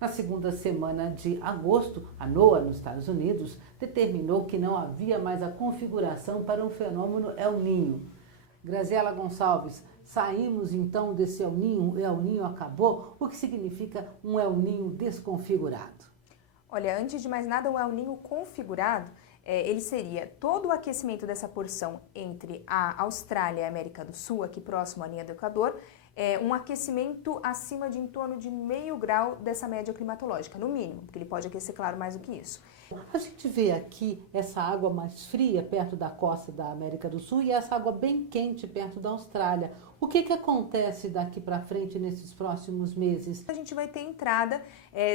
Na segunda semana de agosto, a NOAA, nos Estados Unidos, determinou que não havia mais a configuração para um fenômeno El Niño. Graziela Gonçalves, saímos então desse El Niño, o El Niño acabou? O que significa um El Niño desconfigurado? Olha, antes de mais nada, o El Niño configurado, ele seria todo o aquecimento dessa porção entre a Austrália e a América do Sul, aqui próximo à linha do Equador, um aquecimento acima de em torno de 0,5 grau dessa média climatológica, no mínimo, porque ele pode aquecer, claro, mais do que isso. A gente vê aqui essa água mais fria perto da costa da América do Sul e essa água bem quente perto da Austrália. O que acontece daqui para frente nesses próximos meses? A gente vai ter entrada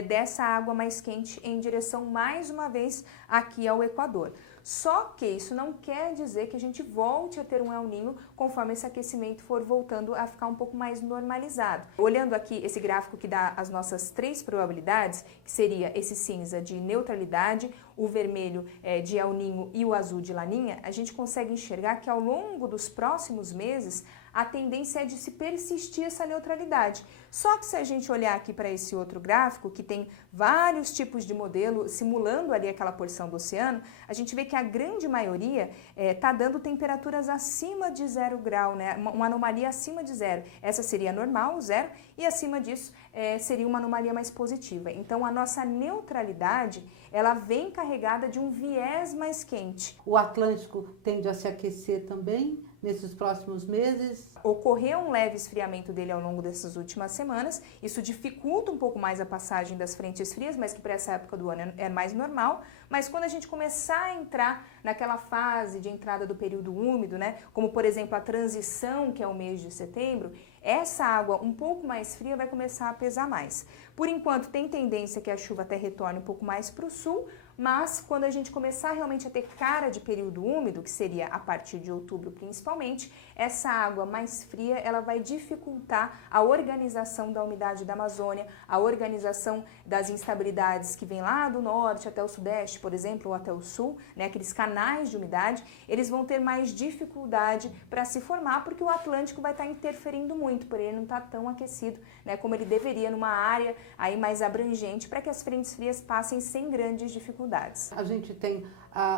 dessa água mais quente em direção, mais uma vez, aqui ao Equador. Só que isso não quer dizer que a gente volte a ter um El Niño conforme esse aquecimento for voltando a ficar um pouco mais normalizado. Olhando aqui esse gráfico que dá as nossas 3 probabilidades, que seria esse cinza de neutralidade, o vermelho de El Niño e o azul de Laninha, a gente consegue enxergar que ao longo dos próximos meses a tendência é de se persistir essa neutralidade. Só que se a gente olhar aqui para esse outro gráfico, que tem vários tipos de modelo simulando ali aquela porção do oceano, a gente vê que a grande maioria está dando temperaturas acima de 0 grau, né? Uma anomalia acima de 0. Essa seria normal, 0, e acima disso seria uma anomalia mais positiva. Então a nossa neutralidade, ela vem carregada de um viés mais quente. O Atlântico tende a se aquecer também nesses próximos meses? Ocorreu um leve esfriamento dele ao longo dessas últimas semanas, isso dificulta um pouco mais a passagem das frentes frias, mas que para essa época do ano é mais normal, mas quando a gente começar a entrar naquela fase de entrada do período úmido, né, como por exemplo a transição, que é o mês de setembro, essa água um pouco mais fria vai começar a pesar mais. Por enquanto tem tendência que a chuva até retorne um pouco mais para o sul, mas quando a gente começar realmente a ter cara de período úmido, que seria a partir de outubro principalmente, essa água mais fria ela vai dificultar a organização da umidade da Amazônia, a organização das instabilidades que vem lá do norte até o sudeste, por exemplo, ou até o sul, né, aqueles canais de umidade, eles vão ter mais dificuldade para se formar, porque o Atlântico vai estar interferindo muito, por ele não estar tão aquecido, né, como ele deveria numa área aí mais abrangente, para que as frentes frias passem sem grandes dificuldades. A gente tem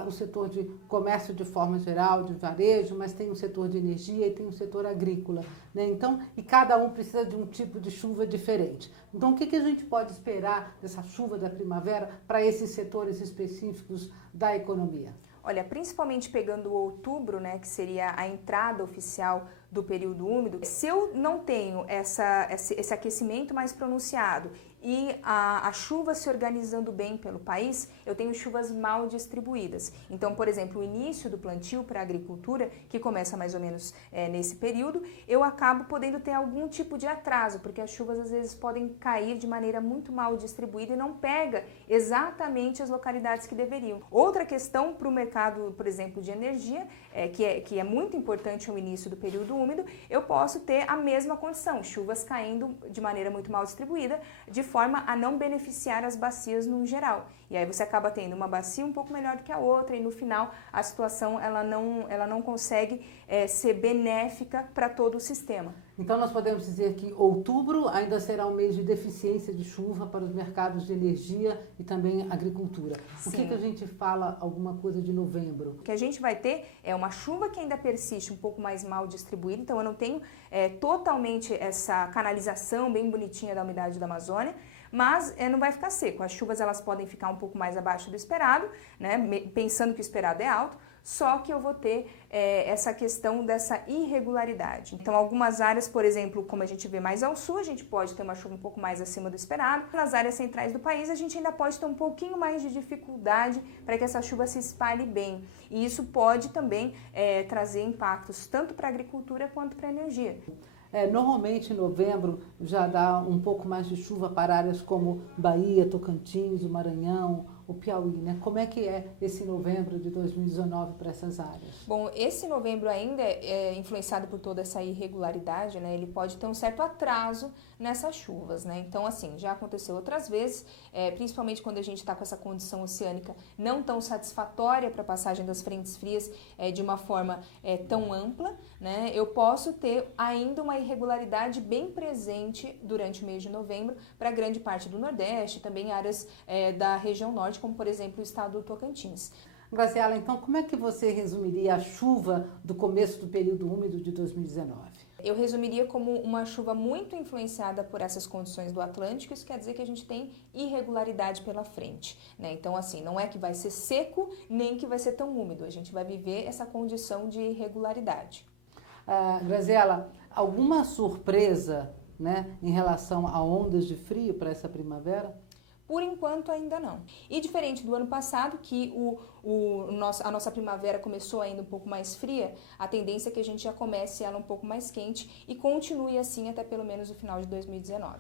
o setor de comércio de forma geral, de varejo, mas tem um setor de energia e tem um setor agrícola, né? Então, e cada um precisa de um tipo de chuva diferente. Então, o que a gente pode esperar dessa chuva da primavera para esses setores específicos da economia? Olha, principalmente pegando outubro, né, que seria a entrada oficial do período úmido, se eu não tenho esse aquecimento mais pronunciado e a chuva se organizando bem pelo país, eu tenho chuvas mal distribuídas. Então, por exemplo, o início do plantio para a agricultura, que começa mais ou menos nesse período, eu acabo podendo ter algum tipo de atraso, porque as chuvas às vezes podem cair de maneira muito mal distribuída e não pega exatamente as localidades que deveriam. Outra questão para o mercado, por exemplo, de energia, que é muito importante no início do período úmido, eu posso ter a mesma condição, chuvas caindo de maneira muito mal distribuída, de forma a não beneficiar as bacias no geral. E aí você acaba tendo uma bacia um pouco melhor do que a outra e no final a situação ela não consegue ser benéfica para todo o sistema. Então nós podemos dizer que outubro ainda será um mês de deficiência de chuva para os mercados de energia e também agricultura. Sim. O que a gente fala, alguma coisa de novembro? O que a gente vai ter é uma chuva que ainda persiste um pouco mais mal distribuída, então eu não tenho totalmente essa canalização bem bonitinha da umidade da Amazônia, mas não vai ficar seco. As chuvas elas podem ficar um pouco mais abaixo do esperado, né, pensando que o esperado é alto, só que eu vou ter essa questão dessa irregularidade. Então, algumas áreas, por exemplo, como a gente vê mais ao sul, a gente pode ter uma chuva um pouco mais acima do esperado. Nas áreas centrais do país, a gente ainda pode ter um pouquinho mais de dificuldade para que essa chuva se espalhe bem. E isso pode também trazer impactos tanto para a agricultura quanto para a energia. Normalmente em novembro já dá um pouco mais de chuva para áreas como Bahia, Tocantins, o Maranhão, o Piauí, né? Como é que é esse novembro de 2019 para essas áreas? Bom, esse novembro ainda é influenciado por toda essa irregularidade, né? Ele pode ter um certo atraso nessas chuvas, né? Então, assim, já aconteceu outras vezes, principalmente quando a gente está com essa condição oceânica não tão satisfatória para a passagem das frentes frias de uma forma tão ampla, né? Eu posso ter ainda uma irregularidade bem presente durante o mês de novembro para grande parte do Nordeste, também áreas da região norte, como por exemplo o estado do Tocantins. Graziela, então como é que você resumiria a chuva do começo do período úmido de 2019? Eu resumiria como uma chuva muito influenciada por essas condições do Atlântico, isso quer dizer que a gente tem irregularidade pela frente, né? Então, assim, não é que vai ser seco, nem que vai ser tão úmido, a gente vai viver essa condição de irregularidade. Graziela, alguma surpresa, né, em relação a ondas de frio para essa primavera? Por enquanto, ainda não. E diferente do ano passado, que a nossa primavera começou ainda um pouco mais fria, a tendência é que a gente já comece ela um pouco mais quente e continue assim até pelo menos o final de 2019.